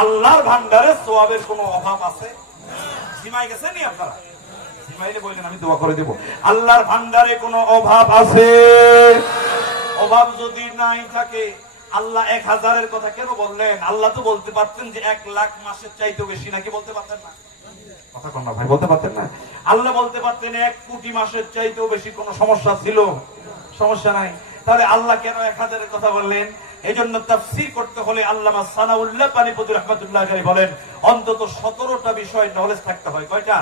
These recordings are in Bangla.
আল্লাহর ভান্ডারে সওয়াবের কোনো অভাব আছে? সীমায় গেছেন নি আপনারা? সীমাইলে বললেন আমি দোয়া করে দেব। আল্লাহর ভান্ডারে কোনো অভাব আছে? অভাব যদি নাই থাকে আল্লাহ 1000-এর কথা কেন বললেন? আল্লাহ তো বলতে পারতেন যে 1,00,000 মাসের চাইতে বেশি, নাকি বলতে পারতেন না? কথা কোন না ভাই, বলতে পারতেন না? আল্লাহ বলতে পারতেন 1 কোটি মাসের চাইতেও বেশি। কোনো সমস্যা ছিল? সমস্যা নাই। তাহলে আল্লাহ কেন 1000-এর কথা বললেন? এজন্য তাফসীর করতে হলে আল্লামা সানাউল্লাহ পানিপতি রাহমাতুল্লাহ আলাইহি বলেন অন্তত 17টা বিষয় নলেজ থাকতে হয়। কয়টা?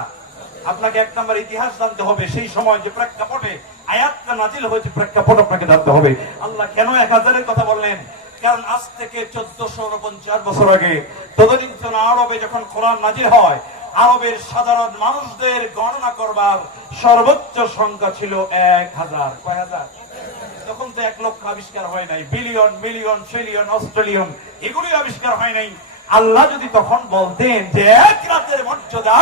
আপনাকে 1 নাম্বার ইতিহাস জানতে হবে, সেই সময় যে প্রেক্ষাপটে আয়াতটা নাজিল হয়েছে প্রেক্ষাপট আপনাকে জানতে হবে। আল্লাহ কেন 1000-এর কথা বললেন? কারণ আজ থেকে 1449 বছর আগে তদানীন্তন আরবে যখন কোরআন নাজিল হয়, আরবের সাধারণ মানুষদের গণনা করবার সর্বোচ্চ সংখ্যা ছিল 1000। কয় হাজার? তখন তো 1 লক্ষ আবিষ্কার হয় নাই, বিলিয়ন, মিলিয়ন, ট্রিলিয়ন, অস্ট্রেলিয়ন এগুলি আবিষ্কার হয় নাই। আল্লাহ যদি তখন বলতেন যে 1 রাতের মর্যাদা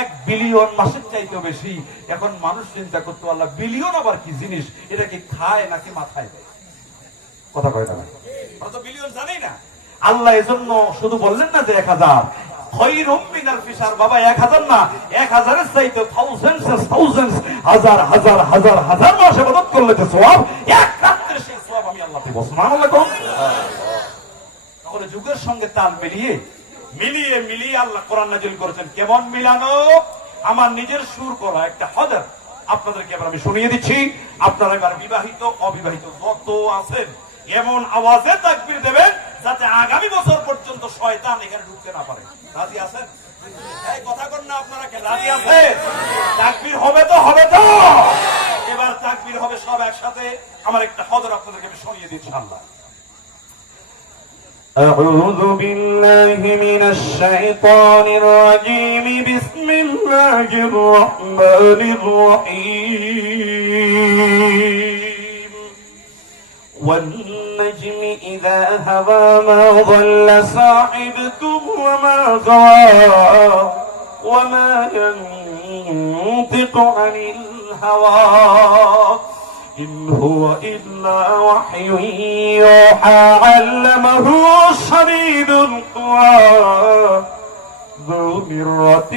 1 বিলিয়ন মাসের চাইতেও বেশি, এখন মানুষ চিন্তা করতো আল্লাহ বিলিয়ন আবার কি জিনিস, এটা কি খায় নাকি মাথায় দেয়? কথা কয় না? আমরা তো বিলিয়ন জানি না। আল্লাহ এজন্য শুধু বললেন না যে 1000, খৈরুম মিনাল ফিসার, বাবা 1000 না, 1000-এর চাইতে থাউজেন্ডস, হাজার হাজার হাজার হাজার মাস ইবাদত করলে যে সওয়াব, 1 রাতের সেই সওয়াব আমি আল্লাহ দেব। সুবহানাল্লাহ। তাহলে যুগের সঙ্গে তাল মিলিয়ে আল্লাহ কোরআন নাযিল করেছেন। কেমন মিলানো? আমার নিজের সুর করা একটা হযর আপনাদেরকে এবার আমি শুনিয়ে দিচ্ছি। আপনারা এবার বিবাহিত অবিবাহিত যত আছেন এমন আওয়াজে তাকবীর দেবেন যাতে আগামী বছর পর্যন্ত শয়তান এখানে ঢুকতে না পারে। রাজি আছেন? এই কথা কর না আপনারা, কে রাজি আছেন? তাকবীর হবে তো? হবে তো? এবার তাকবীর হবে সব একসাথে। আমার একটা হযর আপনাদেরকে আমি শুনিয়ে দিচ্ছি। ইনশাআল্লাহ। أعوذ بالله من الشيطان الرجيم. بسم الله الرحمن الرحيم. والنجم إذا هوى ما ضل صاحبكم وما غوى وما ينطق عن الهوى إن هو إلا وحي يوحى علمه شديد القوى ذو مرة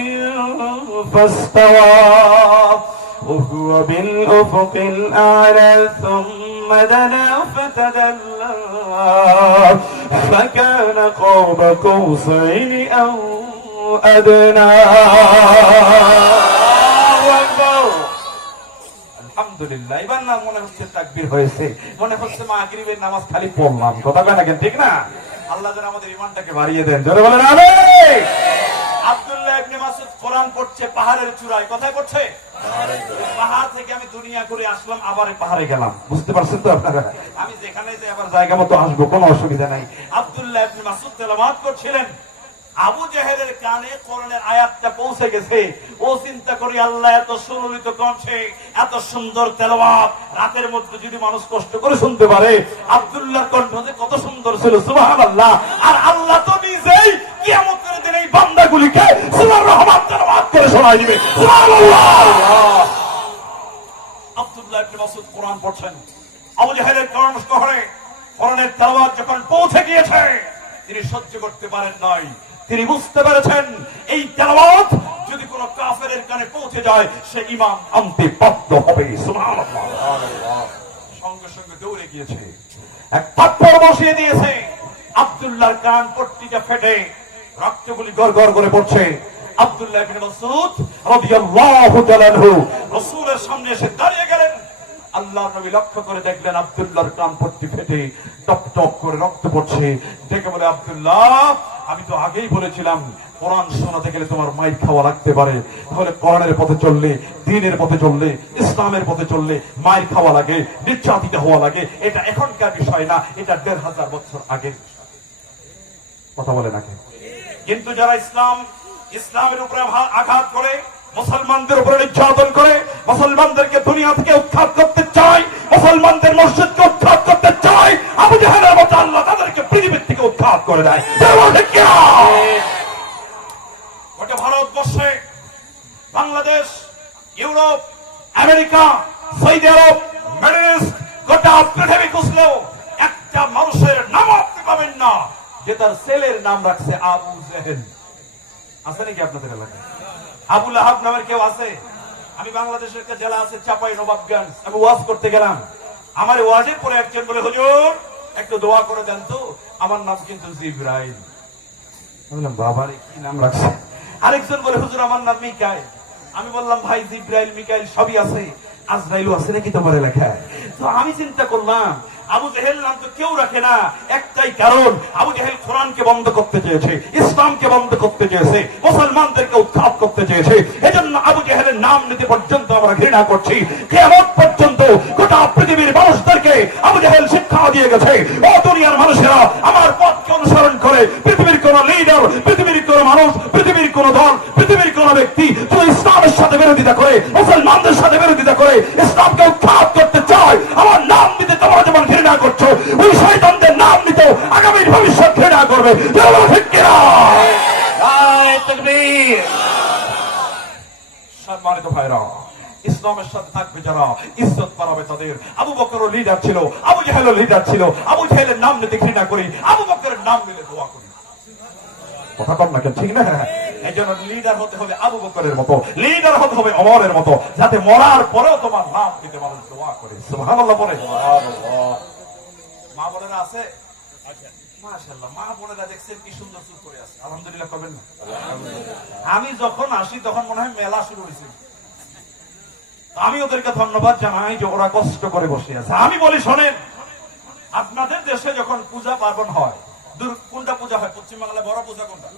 فاستوى وهو بالأفق الأعلى ثم دنا فتدلى فكان قاب قوسين أو أدنى. আলহামদুলিল্লাহ। এবার না মনে হচ্ছে তাকবীর হয়েছে, মনে হচ্ছে মাগরিবের নামাজ খালি পড়লাম। কথা কয় না কেন? ঠিক না? আল্লাহ যেন আমাদের ঈমানটাকে বাড়িয়ে দেন। জোরে বলেন আমিন। আব্দুল্লাহ ইবনে মাসউদ কোরআন পড়ছে পাহাড়ের চূড়ায়। কোথায় পড়ছে? পাহাড় থেকে আমি দুনিয়া করে আসলাম, আবার পাহাড়ে গেলাম। বুঝতে পারছেন তো আপনারা? আমি যেখানে যাই আবার জায়গা মতো আসবো, কোনো অসুবিধা নাই। আব্দুল্লাহ ইবনে মাসউদ তেলাওয়াত করছিলেন, আবু জেহেলের কানে কোরআনের আয়াতটা পৌঁছে গেছে। ও চিন্তা করি আল্লাহ এত সুললিত কণ্ঠে এত সুন্দর তেলাওয়াত রাতের মধ্যে যদি মানুষ কষ্ট করে শুনতে পারে, আব্দুল্লাহর কণ্ঠ যে কত সুন্দর ছিল। সুবহানাল্লাহ। আর আল্লাহ তো নিজেই কিয়ামতের দিন এই বান্দাগুলিকে সূরা রহমান তেলাওয়াত করে শোনায় দিবে। সুবহানাল্লাহ। আব্দুল্লাহ ইবনে মাসউদ কোরআন পড়ছেন, আবু জেহেলের কর্ণস্কহরে কোরআনের তেলাওয়াত যখন পৌঁছে গিয়েছে তিনি সহ্য করতে পারেন নাই। তিনি বুঝতে পেরেছেন এই তেলাওয়াত যদি কোন কাফেরের কানে পৌঁছে যায় সে ঈমান আনতে বাধ্য হবে। সুবহানাল্লাহ। সঙ্গে সঙ্গে দৌড়ে গিয়েছে, এক থাপ্পড় বসিয়ে দিয়েছে। আব্দুল্লাহর কান পট্টিটা ফেটে রক্তগুলি গড়গড় করে পড়ছে। আব্দুল্লাহ ইবনে মাসউদ রাদিয়াল্লাহু তাআলা আনহু রাসূলের সামনে এসে দাঁড়িয়ে গেলেন। আল্লাহর নবী লক্ষ্য করে দেখলেন আব্দুল্লাহর কান পট্টি ফেটে টপ টপ করে রক্ত পড়ছে। দেখে বলে, আব্দুল্লাহ আমি তো আগেই বলেছিলাম কোরআন শোনাতে গেলে তোমার মাইর খাওয়া লাগতে পারে। তাহলে কোরআনের পথে চললে, দ্বীনের পথে চললে, ইসলামের পথে চললে মাইর খাওয়া লাগে, নির্যাতিত হওয়া লাগে। এটা এখনকার বিষয় না, এটা 1500 বছর আগের কথা। বলে নাকি? কিন্তু যারা ইসলামের উপরে আঘাত করে, মুসলমানদের উপরে নির্যাতন করে, মুসলমানদেরকে দুনিয়া থেকে উৎখাত করতে চায়, মুসলমানদের মসজিদকে উৎখাত করতে চায়, আবু জাহেলের মতো আল্লাহ তাদেরকে পৃথিবীর থেকে উৎখাত করে দেয়। গোটা ভারতবর্ষে, বাংলাদেশ, ইউরোপ, আমেরিকা, সৌদি আরব, মিডল ইস্ট, গোটা পৃথিবী খুঁজলেও একটা মানুষের নাম আপনি পাবেন না যে তার ছেলের নাম রাখছে আবু জেহেল। আছে নাকি আপনাদের এলাকায়? আবুল আহাব নামের কেউ আছে? আমি বাংলাদেশের একটা জেলা আছে চাপাই নবাবগঞ্জ, আমি ওয়াজ করতে গেলাম। আমার ওয়াজের পরে একজন বলে, হুজুর একটু দোয়া করে দেন তো, আমার নাম কিন্তু জিব্রাইল। বললাম বাবারে কি নাম রাখছে। আরেকজন বলে, হুজুর আমার নাম মিকাইল। আমি বললাম ভাই জিব্রাইল মিকাইল সবই আছে, আজরাইলও আছে নাকি তোমার এলাকায়? তো আমি চিন্তা করলাম আবু জেহেল নাম তো কেউ রাখে না, একটাই কারণ আবু জেহেল কোরআনকে বন্ধ করতে চেয়েছে, ইসলামকে বন্ধ করতে চেয়েছে, মুসলমানদেরকে উৎখাত করতে চেয়েছে। এজন্য আবু জেহেলের নাম নিতে পর্যন্ত আমরা ঘৃণা করছি। কিয়ামত পর্যন্ত গোটা পৃথিবীর মানুষদেরকে আবু জেহেল শিক্ষা দিয়ে গেছে, ও দুনিয়ার মানুষেরা আমার পথকে অনুসরণ করে পৃথিবীর কোন লিডার, পৃথিবীর কোন মানুষ, পৃথিবীর কোন দল, পৃথিবীর কোন ব্যক্তি যদি ইসলামের সাথে বিরোধিতা করে, মুসলমানদের সাথে বিরোধিতা করে, ইসলামকে উৎখাত করতে চায়, আমার নাম দিতে তোমরা যেমন ঘৃণা করছো, ওই শয়তানদের নাম নিতে আগামী ভবিষ্যৎ ঘৃণা করবে। সম্মানিত ভাইরা, ইসলামের সাথে থাকবে যারা, ইজ্জত বাড়াবে তাদের। আবু বকরও লিডার ছিল, আবু জেহেলও লিডার ছিল। আবু জেহেলের নাম নিতে ঘৃণা করি, আবু বকরের নাম নিলে দোয়া করি। কথা কম না কেন, ঠিক না? এই জন্য লিডার হতে হবে আবু বকরের মতো, লিডার হতে হবে ওমরের মতো, যাতে মরার পরেও তোমার নাম দিতে মানুষ দোয়া করে। সুবহানাল্লাহ বলে। মা বোনেরা আছে? মাশাআল্লাহ, মা বোনেরা দেখছেন কি সুন্দর চুপ করে আছে। আলহামদুলিল্লাহ করবেন না? আমি যখন আসি তখন মনে হয় মেলা শুরু হয়েছে। আমি ওদেরকে ধন্যবাদ জানাই যে ওরা কষ্ট করে বসে আছে। আমি বলি শোনেন, আপনাদের দেশে যখন পূজা পার্বণ হয়, কোনটা পূজা হয় পশ্চিমবাংলায়? বড় পূজা কোনটা?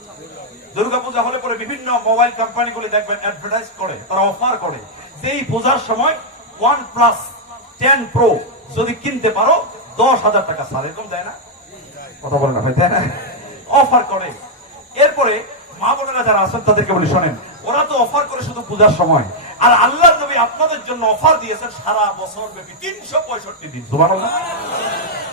দুর্গা পূজা হলে পরে বিভিন্ন মোবাইল কোম্পানিগুলি দেখবেন অ্যাডভার্টাইজ করে, তারা অফার করে যে এই পূজার সময় OnePlus 10 Pro যদি কিনতে পারো 10,000 টাকা ছাড়, এরকম দেয় না? কথা বলে না ভাই, তাই না? অফার করে। এরপরে মা বোনেরা যারা আছেন তাদেরকে বলি শোনেন, ওরা তো অফার করে শুধু পূজার সময়, আর আল্লাহর নবী আপনাদের জন্য অফার দিয়েছেন সারা বছর ব্যাপী 365 দিন। সুবহানাল্লাহ।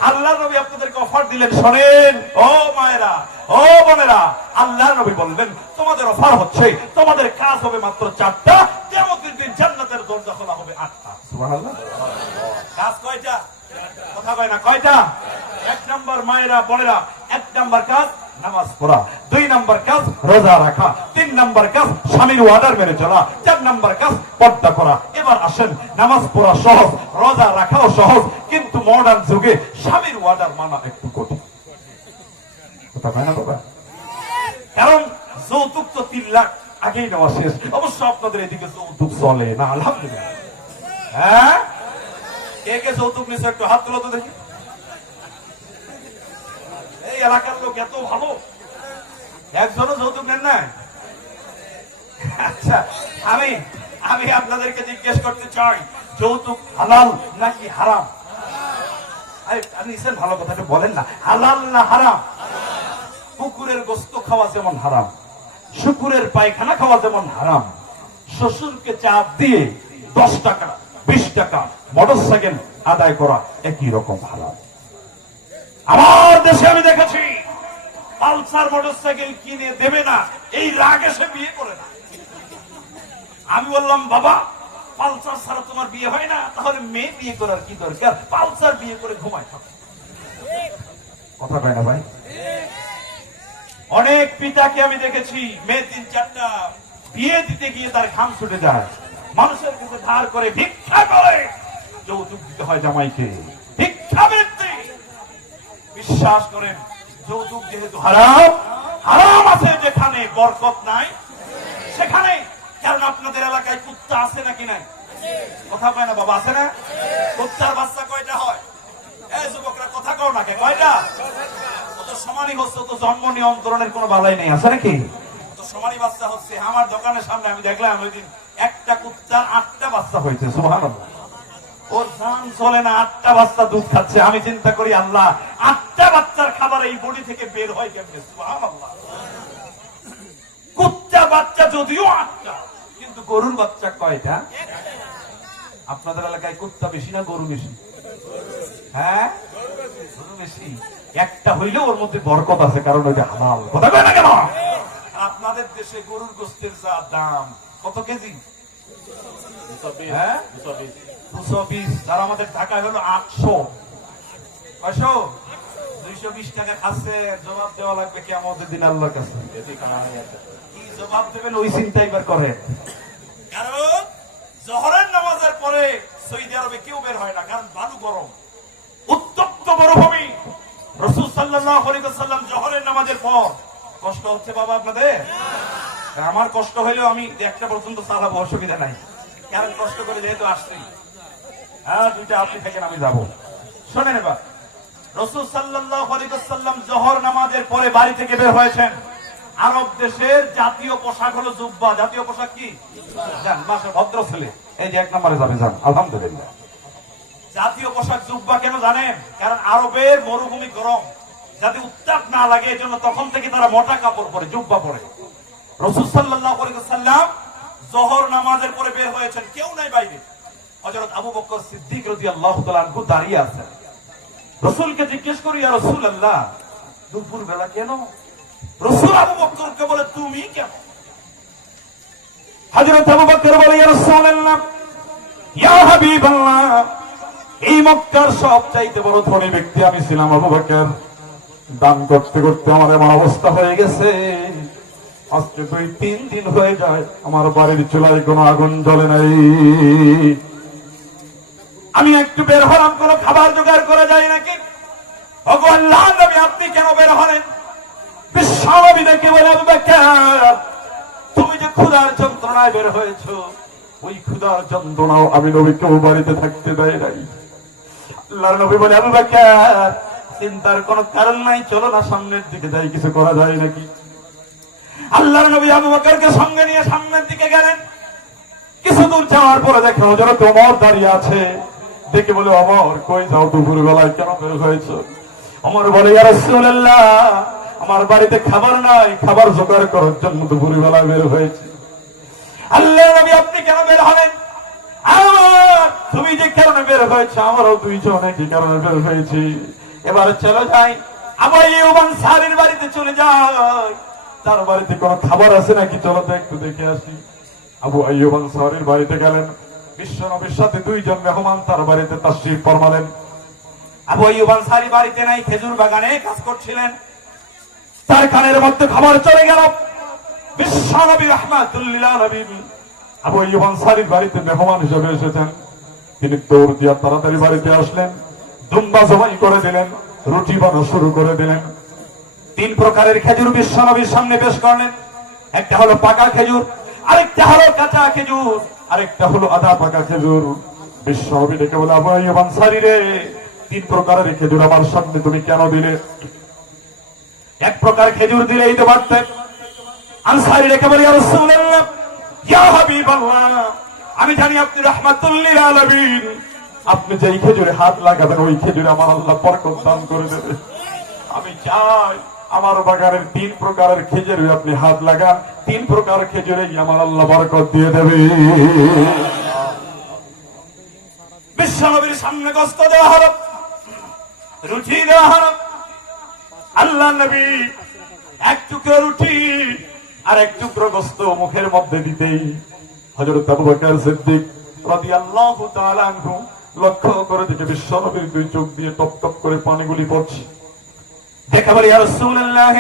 আল্লাহর নবী আপনাদেরকে অফার দিলেন, শোনেন ও মায়েরা, ও বোনেরা, আল্লাহর নবী বললেন তোমাদের অফার হচ্ছে, তোমাদের কাজ হবে মাত্র 4টা, কিয়ামতের দিন জান্নাতের দরজা খোলা হবে 8টা। সুবহানাল্লাহ। কাজ কয়টা? কথা কয় না, কয়টা? 1 নাম্বার মায়েরা বোনেরা, 1 নাম্বার কাজ নামাজ পড়া, 2 নাম্বার কাজ রোজা রাখা, 3 নাম্বার কাজ স্বামীর ওয়াদার মেনে চলা, 4 নাম্বার কাজ পর্দা করা। এবার আসেন, নামাজ পড়া সহজ, রোজা রাখাও সহজ, কিন্তু মডার্ন যুগে স্বামীর ওয়াদার মানা একটু কঠিন। কথা হয় না বাবা? কারণ যৌতুক তো 3 লাখ আগেই নেওয়া শেষ। অবশ্য আপনাদের এদিকে যৌতুক চলে না, আলহামদুলিল্লাহ। হ্যাঁ, কে কে যৌতুক নিছে একটু হাত তোলো তো দেখি। এই এলাকার লোক এত ভালো, একজনও যৌতুক নেন না? আচ্ছা, আমি আপনাদেরকে জিজ্ঞেস করতে চাই, যৌতুক হালাল নাকি হারাম? নিছেন ভালো কথা বলেন না, হালাল না হারাম? কুকুরের গোস্ত খাওয়া যেমন হারাম, শুকুরের পায়খানা খাওয়া যেমন হারাম, শ্বশুরকে চাপ দিয়ে 10 টাকা 20 টাকা মোটরসাইকেল আদায় করা একই রকম হারাম। আমার দেশে আমি দেখেছি পালসার মোটরসাইকেল কিনে দেবে না, এই রাগে সে বিয়ে করে না। আমি বললাম বাবা, পালসার ছাড়া তোমার বিয়ে হয় না, তাহলে মেয়ে বিয়ে করার কি দরকার? পালসার বিয়ে করে ঘুমায় থাকে। কথা কয় না ভাই? অনেক পিতাকে আমি দেখেছি মেয়ে 3-4টা বিয়ে দিতে গিয়ে তার ঘাম ছুটে যায়, মানুষের কাছে ধার করে ভিক্ষা করে যৌতুক দিতে হয় জামাইকে, ভিক্ষাবৃত্তি। বিশ্বাস করেন, যৌতুক যেহেতু হারাম, হারাম আছে যেখানে বরকত নাই সেখানে। কারণ আপনাদের এলাকায় কুত্তা আছে নাকি নাই? কথা কয় না বাবা, আছে না? কুত্তার বাচ্চা কয়টা হয়? এই যুবকরা কথা কও না, কয়টা? তো সমানই হচ্ছে, তো জন্ম নিয়ন্ত্রণের কোনো বালাই নেই, আছে নাকি? তো সমানই বাচ্চা হচ্ছে। আমার দোকানের সামনে আমি দেখলাম ওই দিন একটা কুত্তার 8টা বাচ্চা হয়েছে। সুবহানাল্লাহ। ওর দাম চলে না, 8টা বাচ্চা দুধ খাচ্ছে। আমি চিন্তা করি আল্লাহ, 8টা বাচ্চার খাবার এই বডি থেকে বের হয় কেমনে? সুবহানাল্লাহ। কুত্তা বাচ্চা যদিও 8টা, কিন্তু গরুর বাচ্চা কয়টা? আপনাদের এলাকায় কুত্তা বেশি না গরু বেশি? হ্যাঁ, গরু বেশি। একটা হইলেও ওর মধ্যে বরকত আছে, কারণ ওইটা হালাল। কথা কয় না কেন? আপনাদের দেশে গরুর গোশতের যা দাম, কত কেজি? 220। আর আমাদের ঢাকায় হলো 800। 200 220 টাকা খাচ্ছে, জবাব দেওয়া লাগবে কিয়ামতের দিন আল্লাহর কাছে। কি জবাব দেবেন ওই চিন্তা এবার করেন। কারণ জোহরের নামাজের পরে সৌদি আরবে কেউ বের হয় না, কারণ বালু গরম, উত্তপ্ত মরুভূমি। রাসূল সাল্লাল্লাহু আলাইহি ওয়াসাল্লাম জোহরের নামাজের পর, কষ্ট হচ্ছে বাবা আপনাদের? আমার কষ্ট হইলেও আমি একটা পর্যন্ত চালাবো, অসুবিধা নাই, কারণ কষ্ট করে যেহেতু আসছি। হ্যাঁ, দুইটা আপনি থাকেন, আমি যাবো। শোনেন এবার, রাসূল সাল্লাল্লাহু আলাইহি ওয়াসাল্লাম জোহর নামাজের পরে বাড়ি থেকে বের হয়েছেন। আরব দেশের জাতীয় পোশাক হলো জুব্বা। জাতীয় পোশাক কি? জান, মাসে ভদ্র ছেলে, এই যে 1 নম্বরে যাবে, যান, আলহামদুলিল্লাহ। জাতীয় পোশাক জুব্বা কেন জানেন? কারণ আরবের মরুভূমি গরম, যাতে উত্তাপ না লাগে এজন্য তখন থেকে তারা মোটা কাপড় পরে, জুব্বা পরে। রাসূল সাল্লাল্লাহু আলাইহি ওয়াসাল্লাম জোহর নামাজের পরে বের হয়েছেন, কেউ নাই বাইরে। হযরত আবু বকর সিদ্দিক রাদিয়াল্লাহু তাআলা আনহু দাঁড়িয়ে আছেন। রাসূলকে জিজ্ঞেস করি, ইয়া রাসূলুল্লাহ, দুপুর বেলা কেন? রাসূল আবু বকরকে বলে, তুমি কেন? হযরত আবু বকর বলে, ইয়া রাসূলুল্লাহ, ইয়া হাবিবাল্লাহ, এই মক্কার সবচাইতে বড় ধনী ব্যক্তি আমি ছিলাম আবু বকর। দান করতে করতে আমার এমন অবস্থা হয়ে গেছে, আজকে 2-3 দিন হয়ে যায় আমার বাড়ির চুলায় কোনো আগুন জ্বলে নাই। আমি একটু বের হলাম, কোনো খাবার জোগাড় করে যাই নাকি? ওগো আল্লাহর নবী, আপনি কেন বের হলেন? বিশ্বনবী দেখে বলে, আবু বকর, তুমি যে ক্ষুধার যন্ত্রণায় বের হয়েছো, ওই ক্ষুধার যন্ত্রণাও আমি নবীকেও বাড়িতে থাকতে দেয় নাই। আল্লাহর নবী বলে, আবু বকর, চিন্তার কোনো কারণ নাই, চলো না সামনের দিকে যাই, কিছু করা যায় নাকি? আল্লাহর নবী আবু বকরকে সঙ্গে নিয়ে সামনের দিকে গেলেন। কিছু দূর যাওয়ার পরে দেখে হযরত ওমর দাঁড়িয়ে আছে। দেখে বলে, ওমর, কই যাও, দুপুর বেলায় কেন বের হয়েছো? ওমর বলে, ইয়া রাসূলুল্লাহ, আমার বাড়িতে খাবার নাই, খাবার জোগাড় করার জন্য দুপুর বেলায় বের হয়েছে। আল্লাহর নবী, আপনি কেন বের হলেন? তুমি যে কারণে বের হয়েছে, আমারও 2 জন একই কারণে বের হয়েছি। এবারে চলো যাই, আবু আইয়ুব আনসারীর বাড়িতে চলে যাই, তার বাড়িতে কোনো খাবার আছে নাকি, চলো তো একটু দেখে আসি। আবু আইয়ুব আনসারীর বাড়িতে গেলেন। বিশ্বনবীর সাথে 2 জন মেহমান তার বাড়িতে তাশরীফ ফরমালেন। আবু আইয়ুব আনসারী বাড়িতে নাই, খেজুর বাগানে কাজ করছিলেন। তার কানের মধ্যে খবর চলে গেল, বিশ্বনবী রাহমাতুল্লিল আলামিন আবু আইয়ুব আনসারীর বাড়িতে মেহমান হিসেবে এসেছেন। তিনি দৌড় দিয়া তাড়াতাড়ি বাড়িতে আসলেন, দুম্বা জবাই করে দিলেন, রুটি বানানো শুরু করে দিলেন। 3 প্রকারের খেজুর বিশ্বনবীর সামনে পেশ করলেন। একটা হলো পাকা খেজুর, আরেকটা হলো কাঁচা খেজুর, আরেকটা হলো আধা পাকা খেজুর। বিশ্বনবী ডেকে বলে, আবু আইয়ুব আনসারী রে, 3 প্রকারের খেজুর আমার সামনে তুমি কেন দিলে? 1 প্রকার খেজুর দিলেই তো পারতেন। আনসারী ডেকে বলে, ইয়া রাসূলুল্লাহ, ইয়া হাবিবাল্লাহ, আমি জানি আপনি রাহমাতুল লিল আলামিন, আপনি যেই খেজুরে হাত লাগাবেন ওই খেজুরে আমার আল্লাহ বরকত দান করে দেবে। আমি চাই আমার বাগানের 3 প্রকারের খেজুরে আপনি হাত লাগান, 3 প্রকার খেজুরেই আমার আল্লাহ বরকত দিয়ে দেবে। বিশ্বনবীর সামনে গোশত দেওয়া হলো, রুটি দেওয়া হলো। আল্লাহ নবী 1 টুকরো রুটি আর 1 টুকরো গোশত মুখের মধ্যে দিতেই হযরত আবু বকর সিদ্দিক রাদিয়াল্লাহু তাআলা আনহু লক্ষ্য করে দেখে বিশ্বনবীর 2 চোখ দিয়ে টপ টপ করে পানিগুলি পড়ছে। দেখে বলে, ইয়া রাসূলুল্লাহ,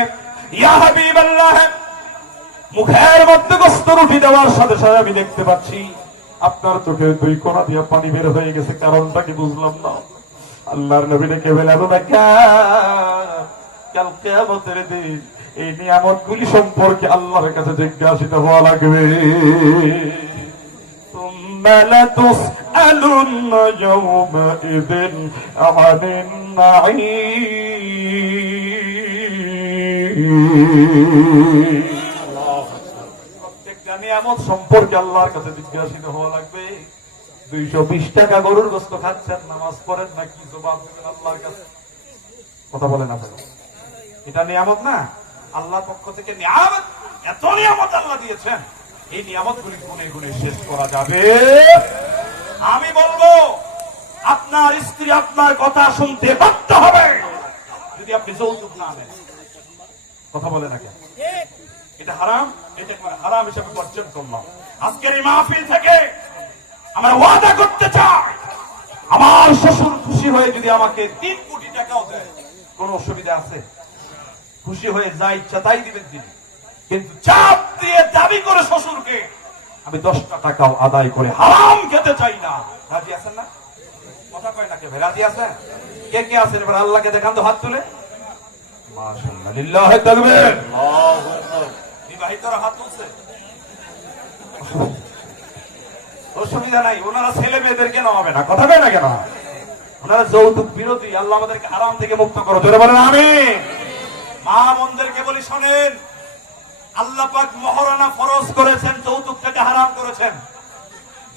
ইয়া হাবিবাল্লাহ, মুখের মধ্যে গোশত রুটি দেওয়ার সাথে সাথে আমি দেখতে পাচ্ছি আপনার চোখে 2 কোণা দিয়ে পানি বের হয়ে গেছে, কারণটা কি বুঝলাম না। আল্লাহর নবী ডেকে বলে, আবু বকর, কাল কিয়ামতের দিন এই নিয়ামতগুলি সম্পর্কে আল্লাহর কাছে জিজ্ঞাসিত হওয়া লাগবে। তুম্মা লাতুসআলুন্না ইয়াওমাইযিন আনিন নাঈম। প্রত্যেকটা নিয়ামত সম্পর্কে আল্লাহর কাছে জিজ্ঞাসিত হওয়া লাগবে। 220 টাকা গরুর গোশত খাচ্ছেন, নামাজ পড়েন না, কি জবাব দেবেন আল্লাহর কাছে? কথা বলেন আপনারা, এটা নিয়ামত না? আল্লাহর পক্ষ থেকে নিয়ামত, এত নিয়ামত আল্লাহ দিয়েছেন, এই নিয়ামতগুলি গুণে গুণে শেষ করা যাবে? আমি বলবো, আপনার স্ত্রী আপনার কথা শুনতে বাধ্য হবে যদি আপনি যৌতুক না নেন। কথা বলে না কেন? এটা হারাম, এটা হারাম হিসেবে বর্জন করলাম। আজকের এই মাহফিল থেকে আমরা ওয়াদা করতে চাই, আমার শ্বশুর খুশি হয়ে যদি আমাকে 3 কোটি টাকাও দেয়, কোন অসুবিধা আছে? খুশি হয়ে যা ইচ্ছা তাই দিবেন তিনি, কিন্তু চাপ দিয়ে দাবি করে শ্বশুরকে আমি 10টা টাকাও আদায় করে হারাম খেতে চাই না। রাজি আছেন না? কথা কয় না কে ভাই? রাজি আছেন? কে কে আছেন? এবার আল্লাহকে দেখান তো হাত তুলে। মাশাআল্লাহ, লিল্লাহি তাকবীর। আল্লাহু আকবার। বিবাহিতরা হাত তুলছে, অসুবিধা নাই। ওনারা ছেলে মেয়েদেরকে নামাবে না, কথা কয় না কেন? ওনারা যৌতুক বিরোধী। আল্লাহ আমাদেরকে হারাম থেকে মুক্ত করো, জোরে বলেন আমিন। মা বোনদেরকে বলি শোনেন, আল্লাহ পাক মহারানা ফরজ করেছেন, যৌতুকটাকে হারাম করেছেন।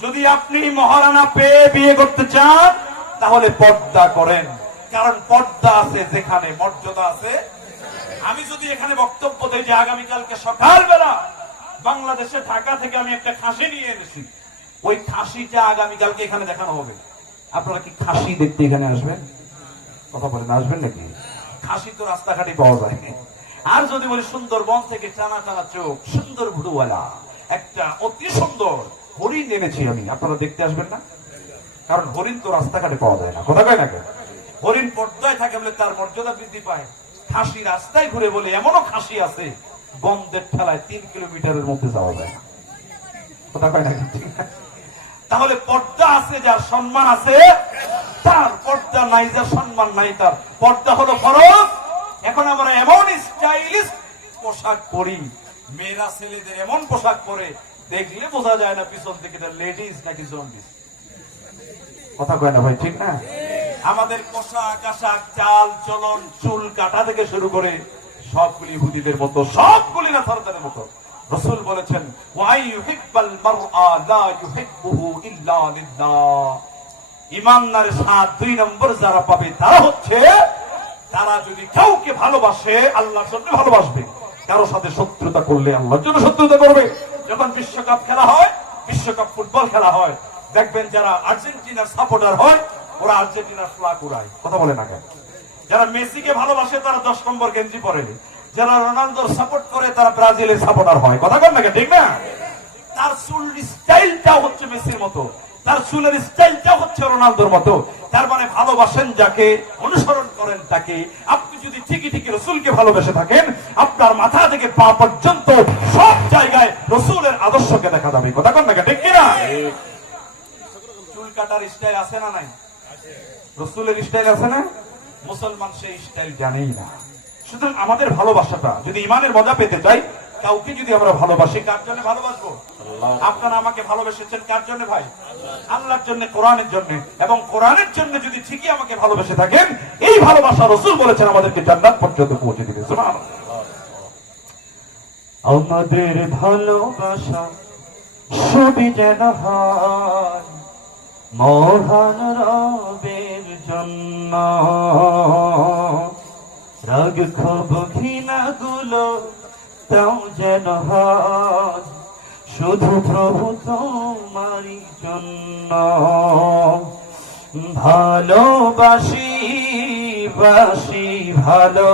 যদি আপনি মহারানা পেয়ে বিয়ে করতে চান তাহলে পর্দা করেন, কারণ পর্দা আছে যেখানে মর্যাদা আছে। আমি যদি এখানে বক্তব্য দেই যে আগামীকালকে সকালবেলা বাংলাদেশে ঢাকা থেকে আমি একটা খাসি নিয়ে এনেছি, ওই খাসিটা আগামীকালকে এখানে দেখানো হবে, আপনারা কি খাসি দেখতে এখানে আসবেন? কথা বলেন, আসবেন নাকি? খাসি তো রাস্তাঘাটে পাওয়া যায়। আর যদি বলি সুন্দরবন থেকে টানা টানা চোখ, সুন্দর ভুরুওয়ালা একটা অতি সুন্দর হরিণ এনেছি আমি, আপনারা দেখতে আসবেন না? কারণ হরিণ তো রাস্তাঘাটে পাওয়া যায় না, কথা কয় না কেন? হরিণ পর্দায় থাকে বলে তার মর্যাদা বৃদ্ধি পায়। খাসি রাস্তায় ঘুরে বলে এমনও খাসি আছে গন্ধের ঠেলায় 3 কিলোমিটারের মধ্যে যাওয়া যায় না, কথা কয় না? তাহলে পর্দা আছে যার সম্মান আছে তার, পর্দা নাই যার সম্মান নাই তার। পর্দা হলো ফরজ। এখন আমরা এমন স্টাইলিশ পোশাক পরি, মেয়েরা ছেলেদের এমন পোশাক পরে দেখলে বোঝা যায় না পিছন থেকে লেডিস নাকি জন্ডিস, কথা কয় না ভাই? ঠিক না? আমাদের পোশাক আশাক, চাল চলন, চুল কাটা থেকে শুরু করে সবগুলি ইহুদিদের মতো, সবগুলি নাসারাদের মতো। রাসূল বলেছেন ওয়াই ইউহিব্বাল মারআ লা ইউহিব্বুহু ইল্লা লিল্লাহ। ঈমানদারের সাথ 2 নম্বর যারা পাবে তারা হচ্ছে, তারা যদি কাউকে ভালোবাসে আল্লাহর জন্য ভালোবাসবে, কারো সাথে শত্রুতা করলে আল্লাহর জন্য শত্রুতা করবে। যখন বিশ্বকাপ খেলা হয়, বিশ্বকাপ ফুটবল খেলা হয়, দেখবেন যারা আর্জেন্টিনার সাপোর্টার হয় ওরা আর্জেন্টিনার ফ্ল্যাগ উড়ায়, কথা বলে না কেন? যারা মেসিকে ভালোবাসে তারা 10 নম্বর গেঞ্জি পরে, যারা রোনালদোর সাপোর্ট করে তারা ব্রাজিলের সাপোর্টার হয়, কথা বলেন না কেন? ঠিক না? তার চুল স্টাইলটা হচ্ছে মেসির মতো, তার চুলের স্টাইলটা হচ্ছে রোনালদোর মতো। তার মানে ভালোবাসেন যাকে, অনুসরণ করেন তাকে। আপনি যদি ঠিকই ঠিকই রসুলকে ভালোবেসে থাকেন, আপনার মাথা থেকে পা পর্যন্ত সব জায়গায় রসুলের আদর্শকে দেখা যাবে, কথা বলেন না কেন? ঠিক কিনা? চুল কাটার স্টাইল আছে না নাই? রসুলের স্টাইল আছে না? মুসলমান সেই স্টাইল জানেই না। সুতরাং আমাদের ভালোবাসাটা যদি ইমানের মজা পেতে চাই, কাউকে যদি আমরা ভালোবাসি, কার জন্য ভালোবাসবো? আপনারা আমাকে ভালোবেসেছেন কার জন্য ভাই? আল্লাহর জন্য, কোরআনের জন্য। এবং কোরআনের জন্য যদি ঠিকই আমাকে ভালোবেসে থাকেন, এই ভালোবাসা রাসূল বলেছেন আমাদেরকে জান্নাত পর্যন্ত পৌঁছে দিবে। সুবহানাল্লাহ। আমাদের ভালোবাসা সবই যেন হয় মহান রবের জন্য, রাগ ক্ষোভ ঘৃণা গুলো তাও যেন হয় শুধু প্রভু তোমারই জন্য। ভালোবাসি বাসি ভালো,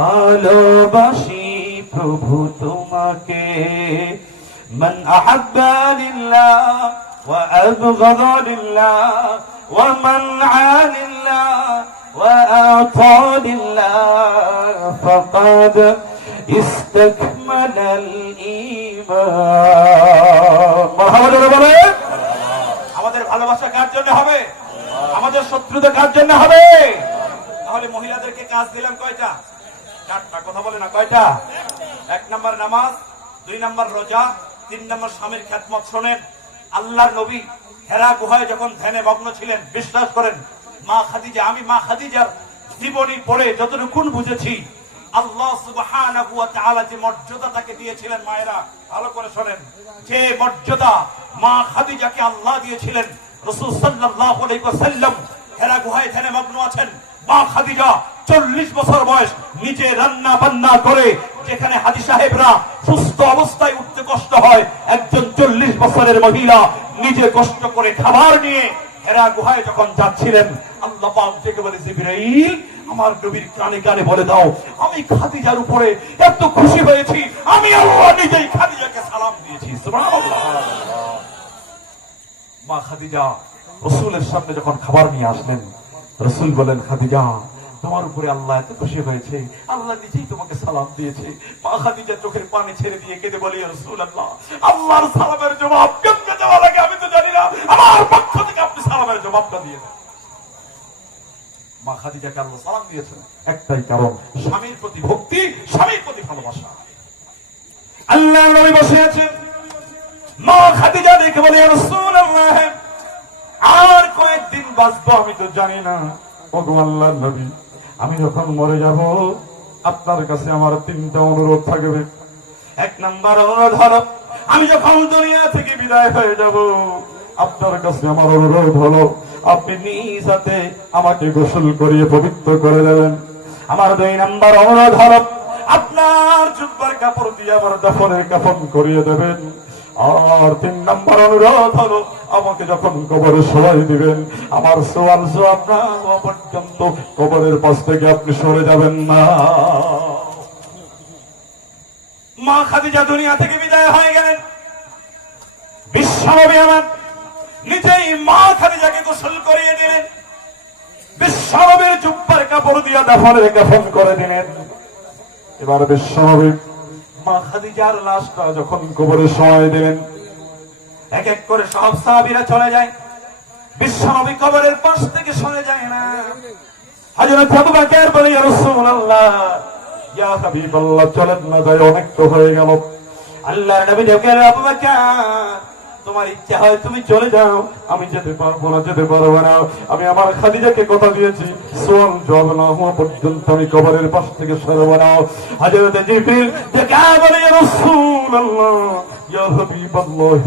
ভালোবাসি প্রভু তোমাকে। মান আহাব্বা লিল্লাহ ওয়া আবগাদা লিল্লাহ ওয়া মানআ লিল্লাহ ওয়া আতা লিল্লাহ ফাকাদ ইসতাকমালাল ঈমান। মারহাবা বলে। আমাদের ভালোবাসা কার জন্য হবে? আমাদের শত্রুতা কার জন্য হবে? তাহলে মহিলাদেরকে কাজ দিলাম কয়টা? 4টা। কথা বলে না কয়টা? 1 নম্বর নামাজ, 2 নম্বর রোজা, 3 নম্বর স্বামীর খেদমত। শোনেন, আল্লাহর নবী হেরা গুহায় যখন ধ্যানে মগ্ন ছিলেন, বিশ্বাস করেন মা খাদিজা, আমি মা খাদিজার জীবনী পড়ে যতটুকু বুঝেছি, আল্লাহ সুবহানাহু ওয়া তাআলা যে মর্যাদা তাকে দিয়েছিলেন, মায়েরা ভালো করে শোনেন, যে মর্যাদা মা খাদিজাকে আল্লাহ দিয়েছিলেন। রাসূল সাল্লাল্লাহু আলাইহি ওয়াসাল্লাম হেরা গুহায় ধ্যানে মগ্ন আছেন। মা খাদিজা 40 বছর বয়স, নিজে রান্না বান্না করে, যেখানে হাজী সাহেবরা সুস্থ অবস্থায় উঠতে কষ্ট হয়, একজন 40 বছরের মহিলা নিজে কষ্ট করে খাবার নিয়ে হেরা গুহায় যখন যাচ্ছিলেন, আল্লাহ পাক থেকে বলে, জিবরাইল আমার নবীর কানে কানে বলে দাও, আমি খাদিজার উপরে এত খুশি হয়েছি, আমি আল্লাহ নিজেই খাদিজাকে সালাম দিয়েছি। সুবহানাল্লাহ। মা খাদিজা রাসূলের সামনে যখন খাবার নিয়ে আসলেন, রাসূল বলেন, খাদিজা তোমার উপরে আল্লাহ এত খুশি হয়েছে, আল্লাহ নিজেই তোমাকে সালাম দিয়েছে। মা খাদিজা চোখের পানি ছেড়ে দিয়ে কেঁদে বলে, ইয়া রাসূলুল্লাহ, আল্লাহর সালামের জবাব কেমনে দেওয়া লাগে আমি তো জানি না, আমার পক্ষ থেকে আপনি সালামের জবাবটা দিয়ে দেন। মা খাদিজাকে আল্লাহ সালাম দিয়েছেন একটাই কারণ, স্বামীর প্রতি ভক্তি, স্বামীর প্রতি ভালোবাসা। আল্লাহর নবী বসে আছেন, মা খাদিজা দেখে বলে, ইয়া রাসূলুল্লাহ, আর কয়েকদিন বাঁচবো আমি তো জানি না, ওগো আল্লাহর নবী, আমি যখন মরে যাব আপনার কাছে আমার 3টা অনুরোধ থাকবে। 1 নাম্বার অনুরোধ হলো, আমি যখন দুনিয়া থেকে বিদায় হয়ে যাব আপনার কাছে আমার অনুরোধ হলো, আপনি নিজ হাতে আমাকে গোসল করিয়ে পবিত্র করে দেবেন। আমার 2 নাম্বার অনুরোধ হলো, আপনার জুব্বার কাপড় দিয়ে আমার দাফনের কাফন করিয়ে দেবেন। আর 3 নাম্বার অনুরোধ হলো, আমাকে যখন কবরে শোয়াই দিবেন আমার সোয়াল জবাব না হওয়া পর্যন্ত কবরের পাশ থেকে আপনি সরে যাবেন না। মা খাদিজা দুনিয়া থেকে বিদায় হয়ে গেলেন। বিশ্বনবী আমার নিজেই মা খাদিজাকে গোসল করিয়ে দিলেন, বিশ্বনবীর জুব্বার কাপড় দিয়ে দাফনের কাফন করে দিলেন। এবার বিশ্বনবী মা খাদিজার লাশটা যখন কবরে শোয়াই দিলেন, এক এক করে সব সাহাবীরা চলে যায়, বিশ্বনবী কবরের পাশ থেকে সরে যায় না। হযরত আবু বকর বলে, ইয়া রাসূলুল্লাহ, ইয়া হাবিবাল্লাহ, চলেন না, যাই অনেক তো হয়ে গেল। আল্লাহর নবী বলেন, আবু বকর, তোমার ইচ্ছা হয় তুমি চলে যাও, আমি যেতে পারবো না, যেতে পারবো না। আমি আমার খাদিজাকে কথা দিয়েছি, সোয়াল জবাব না হওয়া পর্যন্ত আমি কবরের পাশ থেকে সরবো না। হযরত জিবরিল দেখা বলে, ইয়া রাসূলুল্লাহ, ইয়া হাবিবাল্লাহ,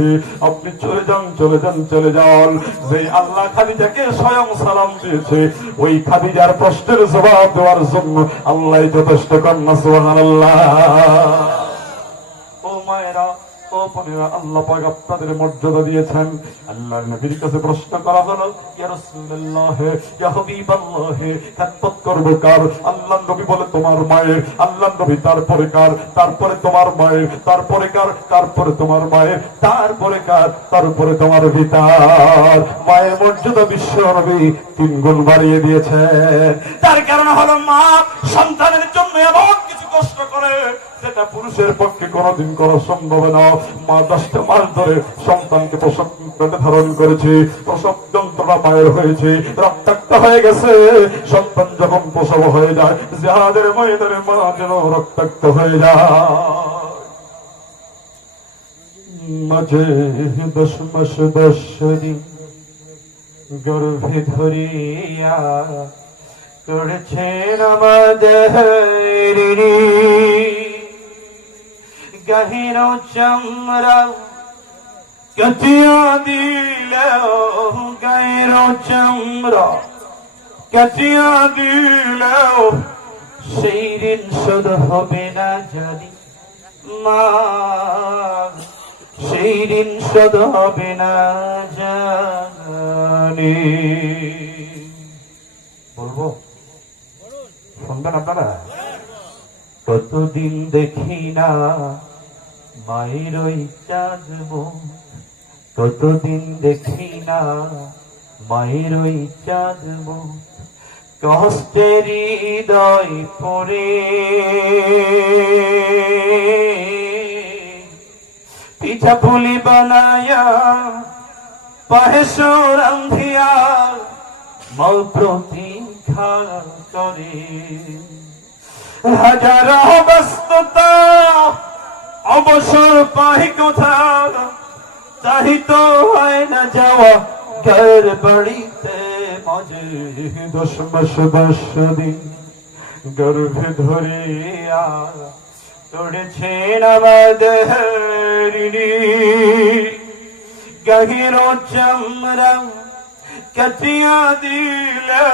আপনি চলে যান, চলে যান, চলে যান। যেই আল্লাহ খাদিজাকে স্বয়ং সালাম দিয়েছে, ওই খাদিজার প্রশ্নের জবাব দেওয়ার জন্য আল্লাহ যথেষ্ট। কন্যা সুবহানাল্লাহ। ও মায়েরা, ও বোনেরা, আল্লাহ পাক আপনাদের মর্যাদা দিয়েছেন। আল্লাহর নবীর কাছে প্রশ্ন করা হলো, ইয়া রাসূলুল্লাহ, ইয়া হাবিবাল্লাহ, খেদমত করব কার? আল্লাহর নবী বলে, তোমার মায়ের। আল্লাহর নবী তারপরে কার? তারপরে তোমার মায়ের। তারপরে কার? তারপরে তোমার মায়ের। তারপরে কার? তারপরে তোমার পিতার। মায়ের মর্যাদা বিশ্ব নবী 3 গুণ বাড়িয়ে দিয়েছেন। তার কারণ হলো, মা সন্তানের জন্য এমন কিছু কষ্ট করে যেটা পুরুষের পক্ষে কোনোদিন করা সম্ভব না। মা 10টা মাস ধরে সন্তানকে প্রসব পেটে ধারণ করেছে, প্রসব যন্ত্রণা মায়ের হয়েছে, রক্তাক্ত হয়ে গেছে। সন্তান যখন প্রসব হয়ে যায়, জিহাদের ময়দানে মা যেন রক্তাক্ত হয়ে যায়। মাঝে 10 মাস 10 দিন গর্ভে ধরিয়া করেছেন আমাদের গহীর চামড়া কাটিয়া দিলে, গহীর চামড়া কাটিয়া দিলে, সেই ঋণ শোধ হবে না জানি মা, সেই ঋণ শোধ হবে না জানি। বলবো, শুনবেন আপনারা? কতদিন দেখি না মায়ের ওই চাঁদ মুখ, কতদিন দেখি না মায়ের ওই চাঁদ মুখ, কষ্টের হৃদয় পড়ে পিঠা পুলি বানায়া পায়েসো রান্ধিয়া মল প্রতীক্ষা করে। হাজার ব্যস্ততা অবসর পাই কোথা, তাই তো হয় না যাওয়া ঘর বাড়িতে। মাঝে 10 মাস 10 দিন গর্ভে ধরিয়া করেছেন আমাদের গহীর চামড়া কাটিয়া দিলে,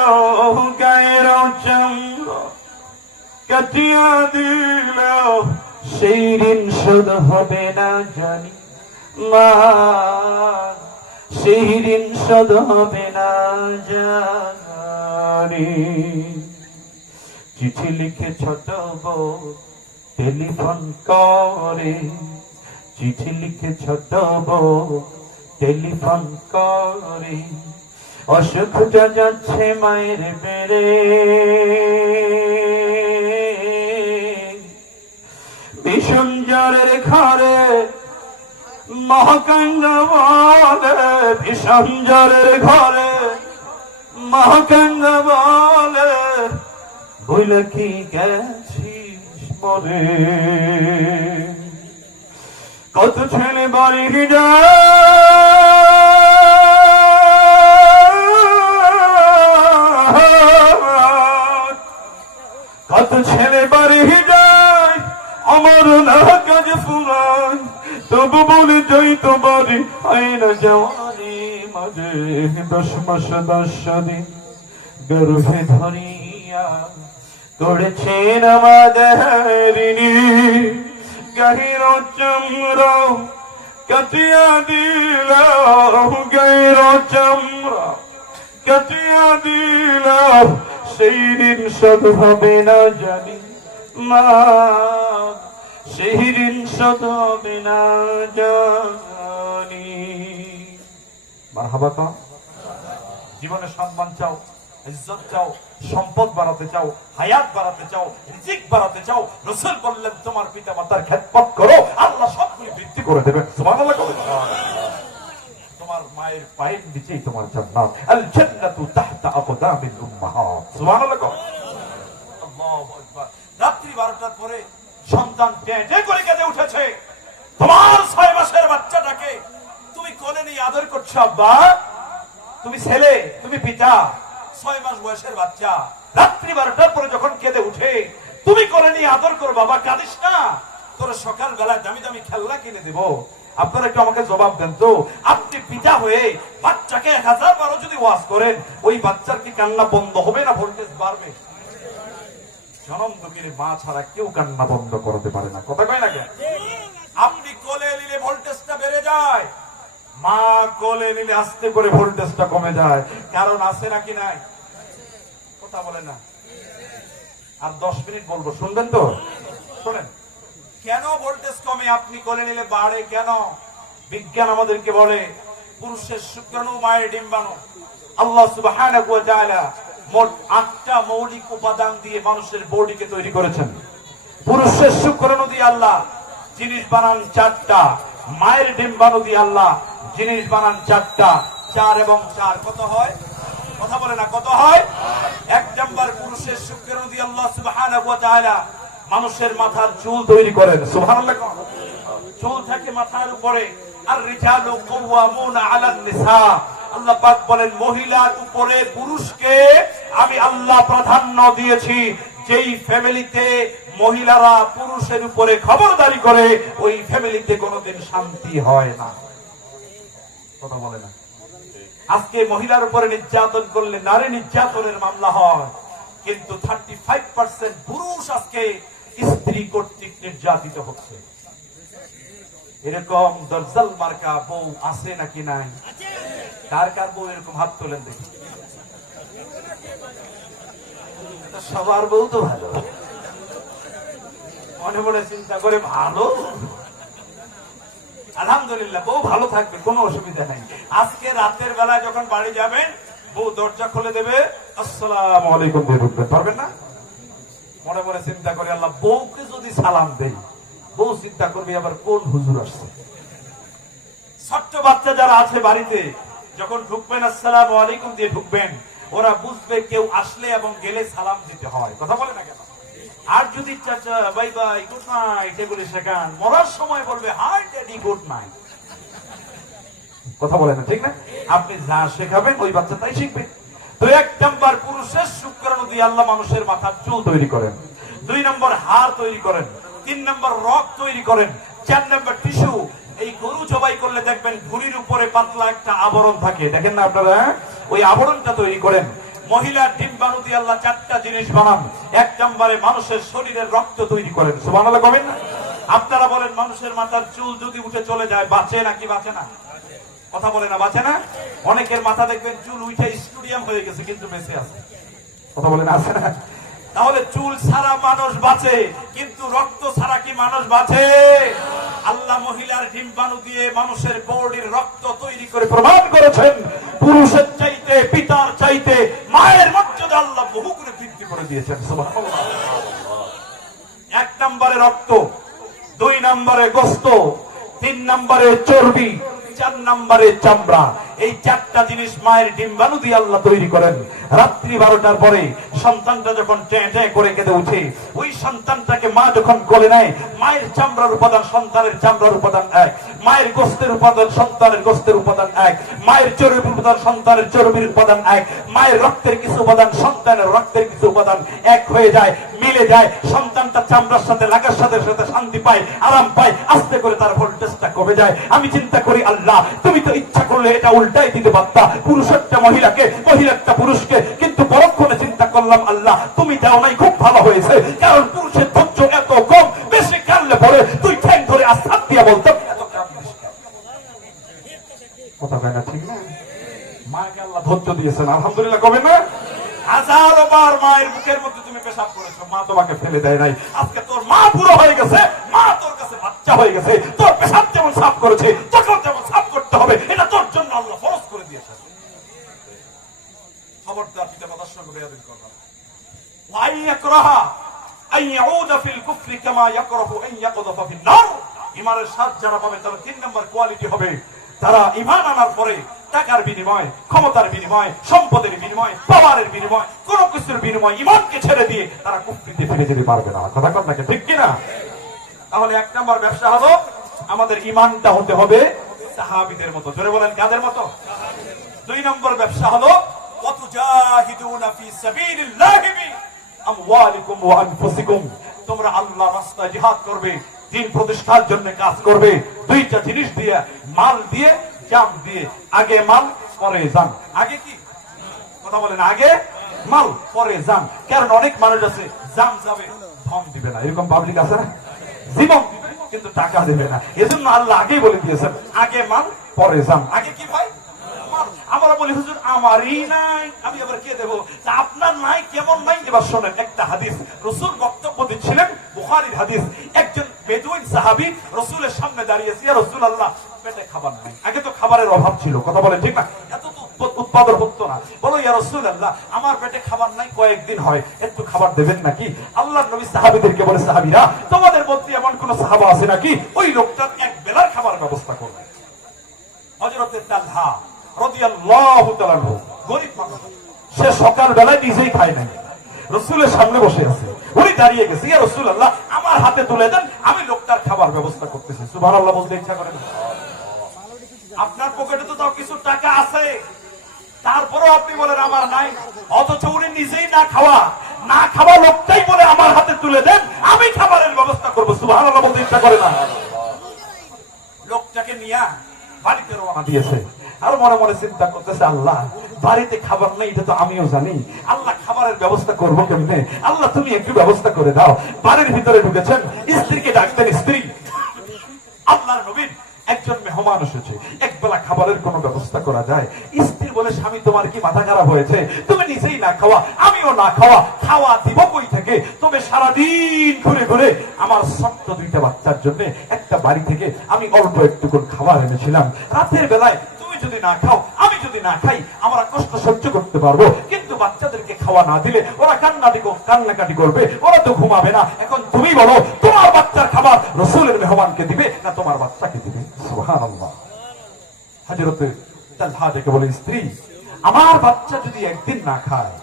গায়ের চামড়া কাটিয়া দিলে, সেই ঋণ শোধ হবে না জানি মা, সেই ঋণ শোধ হবে না জানি। চিঠি লিখে ছোট বউ টেলিফোন করে, চিঠি লিখে ছোট বউ টেলিফোন করে, অসুখটা যাচ্ছে মায়ের পেরে, ভীষণ জ্বরের ঘরে মহাকাঙ্গ বলে, ভীষণ জ্বরের ঘরে মহাকাঙ্গ বলে, বইলে কি গেছিস মরে। কত ছেলে বাড়ি যায়, কত ছেলে বাড়ি যায়, আমার না কাজ ফুলায়, তবু বলে যাই তো বাড়ি আইনা যাওয়ারি মাঝে। 10 মাস 10 দিন গর্ভে ধরিয়া করেছেন আমাদের ঋণী, গাহির চমরা কাটিয়া দিল, গাহির চমরা কাটিয়া দিল, সেই ঋণ শোধ হবে না জানি মা, সেই ঋণ শোধ হবে না জানি। মারহাবা। তো জীবনে সম্মান চাও, ইজ্জত চাও, সম্পদ বাড়াতে চাও, হায়াত বাড়াতে চাও, রিজিক বাড়াতে চাও, রাসূল বললেন তোমার পিতা মাতার খেদমত করো, আল্লাহ সবগুলো বৃদ্ধি করে দেবেন। সুবহানাল্লাহ। তোমার মায়ের পায়ের নিচেই তোমার জান্নাত, আল জান্নাতু তাহতা আকদামিল উম্মাহাত। সুবহানাল্লাহ। আল্লাহু আকবার। রাত্রি 12টার পরে সন্তান টেটে করে কেঁদে উঠেছে, তোমার 6 মাসের বাচ্চাটাকে তুমি কোলে নিয়ে আদর করছো আব্বা, তুমি ছেলে, তুমি পিতা, 6 মাস বয়সের বাচ্চা রাত্রি 12টার পরে যখন কেঁদে উঠে তুমি কোলে নিয়ে আদর করো, বাবা কাঁদিস না, তোর সকাল বেলা দামি দামি খেলনা কিনে দেব। আপনারা একটু আমাকে জবাব দেন তো, আপনি পিতা হয়ে বাচ্চাকে 1000 বারও যদি ওয়াজ করেন, ওই বাচ্চার কি কান্না বন্ধ হবে না ভোল্টেজ বাড়বে? জনম দুঃখের মা ছাড়া কেউ কান্না বন্ধ করতে পারে না, কথা কয় না কেন? আপনি কোলে নিলে ভোল্টেজটা বেড়ে যায়, মা কোলে নিলে আস্তে করে ভোল্টেজটা কমে যায়। কারণ আছে নাকি নাই? কথা বলে না। আর 10 মিনিট বলবো, শুনবেন তো? শোনেন, কেন ভোল্টেজ কমে আপনি কোলে নিলে বাড়ে কেন? বিজ্ঞান আমাদেরকে বলে পুরুষের শুক্রাণু মায়ের ডিম্বাণু, আল্লাহ সুবহানাহু ওয়া তাআলা মোট 8টা মৌলিক উপাদান দিয়ে মানুষের বডিকে তৈরি করেছেন। পুরুষের শুক্রাণু দিয়ে আল্লাহ জিনিস বানান 4টা, মায়ের ডিম্বাণু দিয়ে আল্লাহ জিনিস বানান 4টা। 4 এবং 4 কত হয়? কথা বলে না, কত হয়? 1 নাম্বার পুরুষের শুক্রাণু দিয়ে আল্লাহ সুবহানাহু ওয়া তাআলা মানুষের মাথার চুল তৈরি করেন। সুবহানাল্লাহ। চুল থাকে মাথার উপরে। আর রিজালু কাওয়ামুনা আলান নিসা, আল্লাহ পাক বলেন মহিলার উপরে পুরুষকে আমি আল্লাহ প্রাধান্য দিয়েছি। যেই ফ্যামিলিতে মহিলারা পুরুষের উপরে খবরদারি করে, ওই ফ্যামিলিতে কোনোদিন শান্তি হয় না। কথা বলে না। আজকে মহিলার উপরে নির্যাতন করলে নারী নির্যাতনের মামলা হয়, কিন্তু 35% পুরুষ আজকে স্ত্রী কর্তৃক নির্যাতিত হচ্ছে। এরকম দরজাল মার্কা বউ আছে নাকি নাই? কার কার বউ এরকম হাত তোলেন দেখি। সবার বউ তো ভালো, মনে মনে চিন্তা করে ভালো, আলহামদুলিল্লাহ বউ ভালো থাকবে, কোনো অসুবিধা নাই। আজকে রাতের বেলায় যখন বাড়ি যাবেন, বউ দরজা খুলে দেবে, আসসালামু আলাইকুম দিয়ে ঢুকবেন, পারবেন না? মনে মনে চিন্তা করে আল্লাহ বউকে যদি সালাম দেই, বউ চিন্তা করবে আবার কোন হুজুর আসছে। ছোট্ট বাচ্চা যারা আছে বাড়িতে, যখন ঢুকবেন আসসালামু আলাইকুম দিয়ে ঢুকবেন, ওরা বুঝবে কেউ আসলে এবং গেলে সালাম দিতে হয়। কথা বলে না কেন? আর যদি চাচা বাই বাই গুড নাইট এগুলি শেখান, মরার সময় বলবে হাই ড্যাডি গুড নাইট। কথা বলে না, ঠিক না? আপনি যা শেখাবেন ওই বাচ্চা তাই শিখবে। তো 1 নাম্বার পুরুষের শুক্রাণু দিয়ে আল্লাহ মানুষের মাথার চুল তৈরি করেন, 2 নম্বর হাড় তৈরি করেন, 3 নম্বর রক তৈরি করেন, 4 নম্বর টিস্যু। এই গরু জবাই করলে দেখবেন ভুঁড়ির উপরে পাতলা একটা আবরণ থাকে, দেখেন না আপনারা? ওই আবরণটা তৈরি করেন। মহিলার ডিম্বাণু দিয়ে আল্লাহ 4টা জিনিস বানান। 1 নম্বরে মানুষের শরীরের রক্ত তৈরি করেন। সুবহানাল্লাহ কবেন না? আপনারা বলেন মানুষের মাথার চুল যদি উঠে চলে যায় বাঁচে নাকি বাঁচে না? কথা বলে না, বাঁচে না? অনেকের মাথা দেখবেন চুল উঠে স্টেডিয়াম হয়ে গেছে, কিন্তু বেঁচে আছে। কথা বলে না, আছে না? তাহলে চুল ছাড়া মানুষ বাঁচে, কিন্তু রক্ত ছাড়া কি মানুষ বাঁচে? আল্লাহ মহিলার ডিম্বাণু দিয়ে মানুষের বডির রক্ত তৈরি করে প্রমাণ করেছেন পুরুষের চাইতে চাইতে মায়ের মর্যাদা আল্লাহ বহু করে বৃদ্ধি করে দিয়েছেন। সুবহানাল্লাহ। 1 নম্বরে রক্ত, 2 নম্বরে গোশত, 3 নম্বরে চর্বি, 4 নম্বরে চামড়া। এই 4টা জিনিস মায়ের ডিম্বাণু দিয়ে আল্লাহ তৈরি করেন। রাত্রি 12টার পরে সন্তানটা যখন ট্যাঁ ট্যাঁ করে কেঁদে উঠে, ওই সন্তানটাকে মা যখন কোলে নেয়, মায়ের চামড়ার উপাদান সন্তানের চামড়ার উপাদান এক, মায়ের গোশতের উপাদান সন্তানের গোশতের উপাদান এক, মায়ের চর্বির উপাদান সন্তানের চর্বির উপাদান এক, মায়ের রক্তের কিছু উপাদান সন্তানের রক্তের কিছু উপাদান এক হয়ে যায়, মিলে যায়। সন্তানটা চামড়ার সাথে লাগার সাথে সাথে শান্তি পায়, আরাম পায়, আস্তে করে তার ভোল্টেজটা কমে যায়। আমি চিন্তা করি, আল্লাহ তুমি তো ইচ্ছা করলে এটা উল্টাই দিতে পারতা, পুরুষ একটা মহিলাকে, মহিলা একটা পুরুষকে, কিন্তু পরক্ষণে চিন্তা করলাম আল্লাহ তুমি দাও নাই, খুব ভালো হয়েছে। কারণ পুরুষের ধৈর্য এত কম, বেশি কাঁদলে পরে তুই ঠ্যাং ধরে আস্থাত দিয়া বলতাম এত কাঁদিস কথা কয় না, ঠিক না? মাকে আল্লাহ ধৈর্য দিয়েছেন, আলহামদুলিল্লাহ কবে না? হাজারো বার মায়ের মুখের মধ্যে তুমি পেশাব করেছো, মা তোমাকে ফেলে দেয় নাই। আজকে তোর মা পুরো হয়ে গেছে, মা তোর কাছে বাচ্চা হয়ে গেছে। তোর পেশাব যেমন সাফ করেছে, তোকেও যেমন সাফ করতে হবে, এটা তোর জন্য আল্লাহ ফরজ করে দিয়েছে। খবরদার পিতা মাতার সঙ্গে বেয়াদবি করবা না। ওয়াই ইয়াকরাহা আন ইয়াউদা ফিল কুফরি কামা ইয়াকরাহু আন ইয়াকযফা ফিন নার। ঈমানের স্বাদ যারা পাবে তার 3 নম্বর কোয়ালিটি হবে, তারা ঈমান আনার পরে টাকার বিনিময়, ক্ষমতার বিনিময়, সম্পদের বিনিময়, পাওয়ারের বিনিময়, কোন কিছুর বিনিময় ঈমানকে ছেড়ে দিয়ে তারা কুফরিতে ফিরে যেতে পারবে না। কথা কর নাকি, ঠিক কিনা? তাহলে 1 নম্বর ব্যবসা হলো আমাদের ঈমানটা হতে হবে সাহাবীদের মতো। জোরে বলেন, কাদের মতো? 2 নম্বর ব্যবসা হলো ওয়াতুজাহিদুনা ফি সাবিলিল্লাহি বিআমওয়ালিকুম ওয়া আনফুসিকুম। তোমরা আল্লাহর রাস্তায় জিহাদ করবে, দ্বীন প্রতিষ্ঠার জন্য কাজ করবে। 2টা জিনিস দিয়ে, মাল দিয়ে, জান দিয়ে। আগে মাল পরে জান। আগে কি কথা বলেন? আগে মাল পরে জান। কারণ অনেক মানুষ আছে জান যাবে ধন দিবে না, এরকম পাবলিক আছে না? জীবন দিবে কিন্তু টাকা দেবে না। এজন্য আল্লাহ আগেই বলে দিয়েছেন আগে মাল পরে জান। আগে কি ভাই? আমরা বলি হুজুর আমারই নাই, আমি আবার কে দেব? আপনার নাই কেমন নাই? এবার শোনেন একটা হাদিস রাসূল বক্তব্য দিচ্ছিলেন, বুখারীর হাদিস। একজন বেদুইন সাহাবী রাসূলের সামনে দাঁড়িয়েছে, ইয়া রাসূলুল্লাহ পেটে খাবার নাই। আগে তো খাবারের অভাব ছিল, কথা বলেন ঠিক না? এত তো উৎপাদন হতো না। বলো ইয়া রাসূলুল্লাহ আমার পেটে খাবার নাই, কয়েকদিন হয়, একটু খাবার দেবেন নাকি? আল্লাহর নবী সাহাবীদেরকে বলে, সাহাবীরা তোমাদের মধ্যে এমন কোন সাহাবা আছে নাকি ওই লোকটার এক বেলার খাবার ব্যবস্থা করবে? হযরত তালহা রাদিয়াল্লাহু তাআলা গরীব মানুষ, সে সকাল বেলায় নিজেই খায় নাই, রাসূলের সামনে বসে আছে, উনি দাঁড়িয়ে গেছে, ইয়া রাসূলুল্লাহ আমার হাতে তুলে দেন, আমি লোকটার খাবার ব্যবস্থা করতেছি। সুবহানাল্লাহ বলতে ইচ্ছা করে না? আপনার পকেটে তো তাও কিছু টাকা আছে, তারপরেও আপনি বলেন আমার নাই, অথচ উনি নিজেই না খাওয়া লোকটাই বলে আমার হাতে তুলে দেন, আমি খাবারের ব্যবস্থা করবো। সুবহানাল্লাহ বলতে ইচ্ছা করে না? লোকটাকে নিয়ে বাড়িতে রওনা দিয়েছে, আর মনে মনে চিন্তা করতেছে আল্লাহ বাড়িতে খাবার নেই, এটা তো আমিও জানি, আল্লাহ খাবারের ব্যবস্থা করবো কেমনে? আল্লাহ তুমি একটু ব্যবস্থা করে দাও। বাড়ির ভিতরে ঢুকেছেন, স্ত্রীকে ডাকতেন, স্ত্রী আল্লাহর নবীর একজন মেহমান এসেছে, একবেলা খাবারের কোন ব্যবস্থা করা যায়? স্ত্রী বলে, স্বামী তোমার কি মাথা খারাপ হয়েছে? তুমি নিজেই না খাওয়া, আমিও না খাওয়া দিব কই থেকে? তবে সারাদিন ঘুরে ঘুরে আমার ছোট্ট 2টা বাচ্চার জন্য একটা বাড়ি থেকে আমি অল্প একটু খাবার এনেছিলাম। রাতের বেলায় তুমি যদি না খাও, আমি যদি না খাই, আমরা কষ্ট সহ্য করতে পারবো, কিন্তু বাচ্চাদেরকে খাওয়া না দিলে ওরা কান্নাকাটি করবে, ওরা তো ঘুমাবে না। এখন তুমি বলো তোমার বাচ্চার খাবার রাসূলের মেহমানকে দিবে না তোমার বাচ্চাকে দিবে? সুবহানাল্লাহ। হযরত তালহা ডেকে বলে, স্ত্রী আমার বাচ্চা যদি একদিন না খায়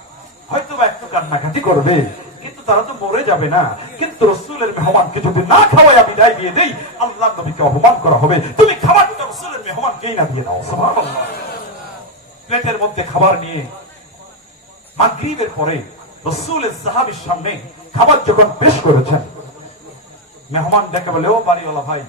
হয়তো বা একটু কান্নাকাটি করবে, কিন্তু তারা তো মরে যাবে না। কিন্তু রাসূলের মেহমানকে যদি না খাওয়ায় বিদায় দিয়ে দেই, আল্লাহর নবীকে অপমান করা হবে। তুমি খাবারটা রাসূলের মেহমানকেই না দিয়ে দাও। সুবহানাল্লাহ। প্লেটের মধ্যে খাবার নিয়ে মাগরিবের পরে রাসূলের সাহাবীর সামনে খাবার যখন পেশ করেছেন, মেহমান ডেকে বলে, ও বাড়িওয়ালা ভাই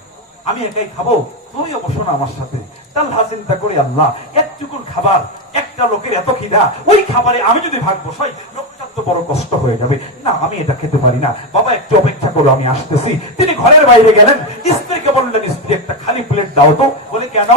আমি একাই খাবো, তুমিও বসো না আমার সাথে। তালহা চিন্তা করি, আল্লাহ একটুকুন খাবার, একটা লোকের এত খিদা, ওই খাবারে আমি যদি ভাগ বসাই লোকটার তো বড় কষ্ট হয়ে যাবে, না আমি এটা খেতে পারি না, বাবা একটু অপেক্ষা করো আমি আসতেছি। তিনি ঘরের বাইরে গেলেন, স্ত্রীকে বললেন, স্ত্রী একটা খালি প্লেট দাও তো। বলে কেন?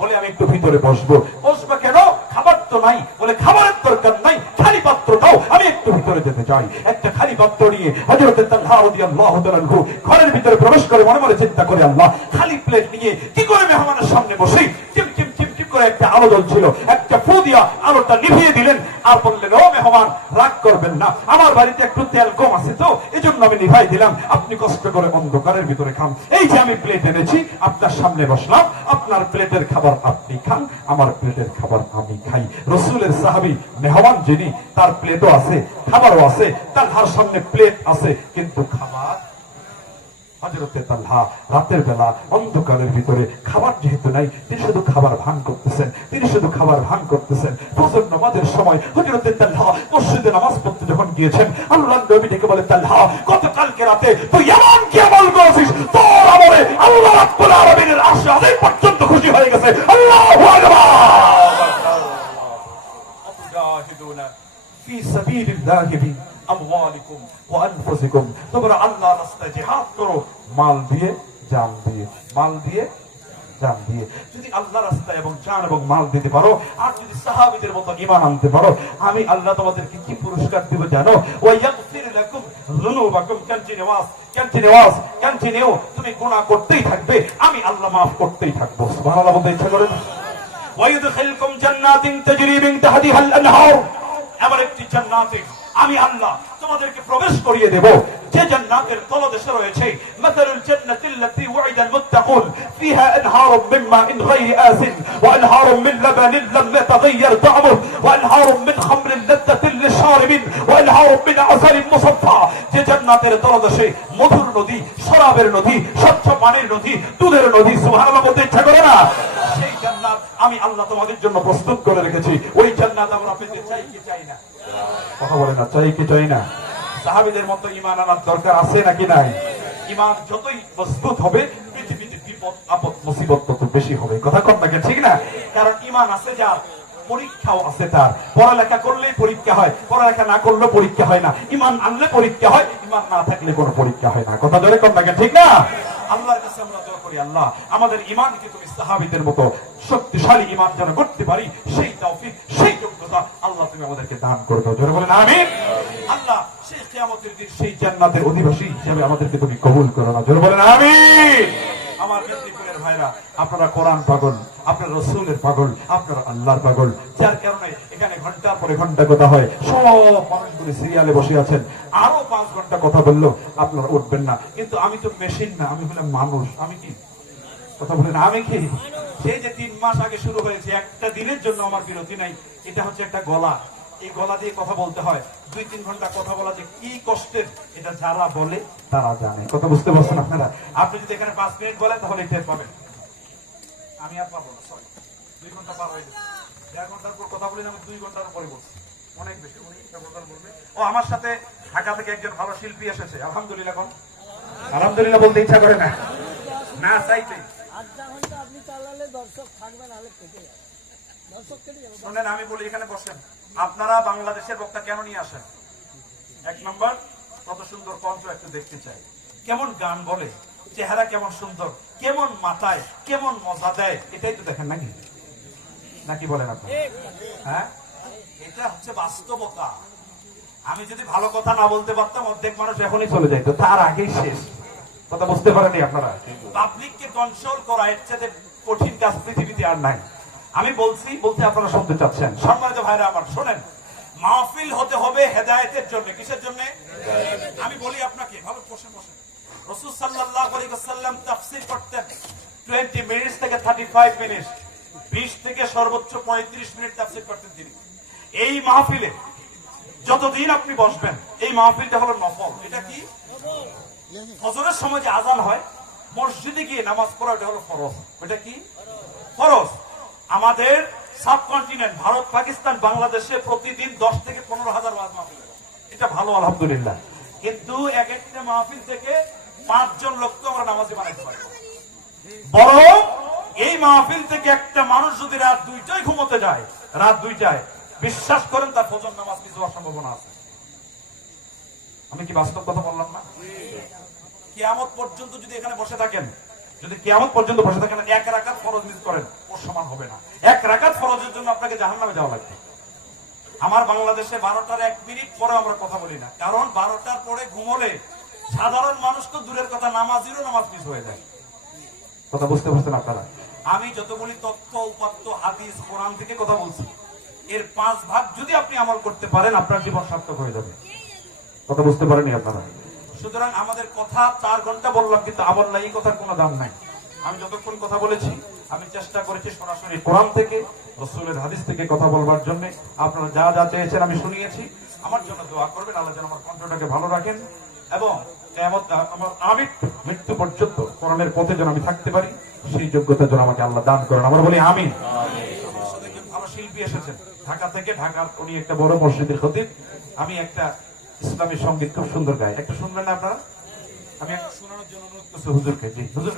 বলে আমি একটু ভিতরে বসবো। বসবা কেন? খাবার তো নাই। বলে খাবারের দরকার নাই, খালি পাত্র দাও, আমি একটু ভিতরে যেতে চাই। একটা খালি পাত্র নিয়ে হযরত তালহা রাদিয়াল্লাহু তাআলা ঘরের ভিতরে প্রবেশ করে মনে মনে চিন্তা করে, আল্লাহ খালি প্লেট নিয়ে কি করে মেহমানের সামনে বসি? টিম টিম টিম টিম করে একটা আলো জ্বলছিল, একটা ফু দিয়া আলোটা নিভিয়ে দিলেন আর বললেন, ও মেহমান রাগ করবেন না, আমার বাড়িতে একটু তেল কম আছে তো এজন্য আমি নিভাই দিলাম, আপনি কষ্ট করে অন্ধকারের ভিতরে খান। এই যে আমি প্লেট এনেছি আপনার সামনে বসলাম, আপনার প্লেটের খাবার আপনি খান, আমার প্লেটের খাবার আমি খাই। রসুলের সাহাবী মেহমান যিনি, তার প্লেটও আছে, খাবারও আছে, তালহার সামনে প্লেট আছে কিন্তু খাবার। হযরতে তালহা রাতের বেলা অন্ধকারের ভিতরে খাবার যেহেতু নাই, তিনি শুধু খাবার ভান করতেছেন, তিনি শুধু খাবার ভান করতেছেন। ফজর নামাজের সময় হযরতে তালহা মসজিদে নামাজ পড়তে যখন গিয়েছেন, আল্লাহর নবী ডেকে বলে, তালহা গতকালকে রাতে তুই এমন কি আমল করেছিস, তোর আমলে আল্লাহ রাব্বুল আলামিনের আরশ আজিম পর্যন্ত খুশি হয়ে গেছে। আল্লাহু আকবার। আতুজাহিদুনা ফি সাবিলিল্লাহি আমওয়ালিকুম ওয়া আনফুসিকুম, তোমরা আল্লাহর রাস্তায় জিহাদ করো মাল দিয়ে, জান দিয়ে, মাল দিয়ে, জান দিয়ে। যদি আল্লাহর রাস্তায় এবং জান এবং মাল দিতে পারো, আর যদি সাহাবীদের মতো ঈমান আনতে পারো, আমি আল্লাহ তোমাদেরকে কি পুরস্কার দেব জানো? ওয়া ইয়াগফির লাকুম যুনুবাকুম। কন্টিনিউ তুমি গুনাহ করতেই থাকবে, আমি আল্লাহ maaf করতেই থাকবো। সুবহানাল্লাহ বলতে ইচ্ছা করেন। ওয়া ইদখিলকুম জান্নাতিন তাজরি মিন তাহতিহা আল-আনহার, এমন একটি জান্নাতে আমি আল্লাহ তোমাদেরকে প্রবেশ করিয়ে দেব যে জান্নাতের তলদেশে রয়েছে মাসালুল জান্নাতিল্লাতী ওয়াইদাল মুত্তাকুন ফিহা আনহারুম মিন মাইন গায়রি আসিন ওয়া আনহারুম মিন লাবানিন লাম ইয়াতাগায়্যার তা'মুহু ওয়া আনহারুম মিন খামরিন লাযযাতিন লিশ-শারিবিন ওয়া আনহারুম মিন আসালিন মুসাফফা। যে জান্নাতের তলদেশে মধুর নদী, শরাবের নদী, স্বচ্ছ পানির নদী, দুধের নদী। সুবহানাল্লাহ বলতে ইচ্ছা করে না? সেই জান্নাত আমি আল্লাহ তোমাদের জন্য প্রস্তুত করে রেখেছি। ওই জান্নাত আমরা পেতে চাই কি চাই না? কথা বলে না, চাই কি চাই না? সাহাবীদের মতো ঈমান আনার দরকার আছে নাকি নাই? ঈমান যতই মজবুত হবে, পৃথিবীতে বিপদ আপদ মুসিবত তত বেশি হবে। কথা কম নাকি? ঠিক না? কারণ ঈমান আছে যার, পরীক্ষাও আছে তার। পড়ালেখা করলেই পরীক্ষা হয়, পড়ালেখা না করলেও পরীক্ষা হয় না। ঈমান আনলে পরীক্ষা হয়, ঈমান না থাকলে কোনো পরীক্ষা হয় না। কথা জোরে কম নাকি? ঠিক না? আল্লাহর কাছে আমরা দোয়া করি, আল্লাহ আমাদের ঈমানকে তুমি সাহাবীদের মতো শক্তিশালী ঈমান যেন করতে পারি, সেই তৌফিক, সেই যোগ্যতা আল্লাহ তুমি আমাদেরকে দান করে দাও। জোরে বলেন আমিন। আল্লাহ সেই কিয়ামতের দিন সেই জান্নাতের অধিবাসী হিসেবে আমাদেরকে তুমি কবুল করো না। জোরে বলেন আমিন। আমার মেদিনীপুরের ভাইরা, আপনারা কোরআন পাগল, আপনারা রাসূলের পাগল, আপনারা আল্লাহর পাগল, যার কারণে এখানে ঘন্টার পরে ঘন্টা কথা হয়। সব মানুষগুলো সিরিয়ালে বসে আছেন, আরো 5 ঘন্টা কথা বললো আপনারা উঠবেন না। কিন্তু আমি তো মেশিন না, আমি হলাম মানুষ। আমি কি? কথা বলেন, আমি কি? সেই যে 3 মাস আগে শুরু হয়েছে, একটা দিনের জন্য আমার বিরতি নাই। এটা হচ্ছে একটা গলা, এই গলা দিয়ে কথা বলতে হয়। 2-3 ঘন্টা কথা বলা যে কি কষ্টের, এটা যারা বলে তারা জানে। কথা বুঝতে পারছেন আপনারা? আপনি যদি এখানে 5 মিনিট বলেন তাহলে টের পাবেন। আমি আর পাবো না, সরি। 2 ঘন্টা পার হয়ে গেছে। 1.5 ঘন্টার পর কথা বলি, আমি 2 ঘন্টার পরে বলছি। অনেক বেশি। উনি একটা কথা বলবে। ও আমার সাথে ঢাকা থেকে একজন ভালো শিল্পী এসেছে। আলহামদুলিল্লাহ। কোন আলহামদুলিল্লাহ বলতে ইচ্ছা করে না? না চাইতে আপনি চালালে দর্শক থাকবে না, হলে কেটে যাবে। দর্শক কেটে যাবে। শুনেন, আমি বলি, এখানে বসেন। আপনারা বাংলাদেশের বক্তা কেন নিয়ে আসেন? 1 নম্বর, কত সুন্দর কণ্ঠ একটু দেখতে চাই, কেমন গান বলে, চেহারা কেমন সুন্দর, কেমন মাথায়, কেমন মজা দেয়, এটাই তো দেখেন নাকি? নাকি বলেন আপনি? হ্যাঁ, এটা হচ্ছে বাস্তবতা। আমি যদি ভালো কথা না বলতে পারতাম, অর্ধেক মানুষ এখনই চলে যাইতো, তার আগেই শেষ। কথা বুঝতে পারেনি আপনারা? পাবলিককে কন্ট্রোল করা এর চেয়ে কঠিন কাজ পৃথিবীতে আর নাই। আমি বলতে আপনারা শুনতে চাচ্ছেন। সম্মানিত ভাইরা আমার, শোনেন, মাহফিল হতে হবে হেদায়েতের জন্য। কিসের জন্য? আমি বলি আপনাকে, ভালো বসে বসে। রাসূল সাল্লাল্লাহু আলাইহি ওয়াসাল্লাম তাফসীর করতেন 20 মিনিট থেকে 35 মিনিট, 20 থেকে সর্বোচ্চ 35 মিনিট তাফসীর করতেন তিনি। এই মাহফিলে যতদিন আপনি বসবেন, এই মাহফিলটা হলো নফল। এটা কি? ফজরের সময় যে আজান হয়, মসজিদে গিয়ে নামাজ পড়া, এটা হলো ফরজ। এটা কি? ফরজ। আমাদের সাবকন্টিনেন্ট ভারত, পাকিস্তান, বাংলাদেশে প্রতিদিন 10 থেকে 15,000 ওয়াজ মাহফিল। এটা ভালো, আলহামদুলিল্লাহ। কিন্তু এক একটা মাহফিল থেকে 5 জন লোক তো আমরা নামাজি বানাইতে পারি। বরং এই মাহফিল থেকে একটা মানুষ যদি রাত 2টায় ঘুমোতে যায়, রাত 2টায়, বিশ্বাস করেন তার ফজর নামাজ মিস হওয়ার সম্ভাবনা আছে। আমি কি বাস্তব কথা বললাম না? কিয়ামত পর্যন্ত যদি এখানে বসে থাকেন, যদি কিয়ামত পর্যন্ত বসে থাকেন, 1 রাকাত ফরজ মিস করেন, ওর সমান হবে না। 1 রাকাত ফরজের জন্য আপনাকে জাহান্নামে যাওয়া লাগবে। আমার বাংলাদেশে 12টার 1 মিনিট পরে আমরা কথা বলি না, কারণ 12টার পরে ঘুমোলে সাধারণ মানুষ তো দূরের কথা, নামাজিরও নামাজ মিস হয়ে যায়। কথা বুঝতে পারছেন আপনারা? আমি যতগুলি তথ্য উপাত্ত হাদিস কোরআন থেকে কথা বলছি, এর 5 ভাগ যদি আপনি আমল করতে পারেন আপনার জীবন সার্থক হয়ে যাবে। কথা বুঝতে পারেননি আপনারা? সুতরাং আমাদের কথা 4 ঘন্টা বললাম, কিন্তু আমল নাই, এই কথার কোনো দাম নাই। আমি যতক্ষণ কথা বলেছি আমি চেষ্টা করেছি সরাসরি কোরআন থেকে, রাসূলের হাদিস থেকে কথা বলবার জন্য। আপনারা যা যা চেয়েছেন আমি শুনিয়েছি। আমার জন্য দোয়া করবেন, আল্লাহ যেন আমার কণ্ঠটাকে ভালো রাখেন এবং কিয়ামত আমার মৃত্যু পর্যন্ত কোরআনের পথে যেন আমি থাকতে পারি, সেই যোগ্যতা যেন আমাকে আল্লাহ দান করেন। আমরা বলি আমিন। আমার সাথে একজন ভালো শিল্পী এসেছেন ঢাকা থেকে, ঢাকার উনি একটা বড় মসজিদের খতিব। আমি একটা ইসলামী সঙ্গীত খুব সুন্দর গাই, একটা শুনবেন না আপনারা? আমি একটা শোনানোর জন্য অনুরোধ করছি হুজুরকে। জি হুজুর।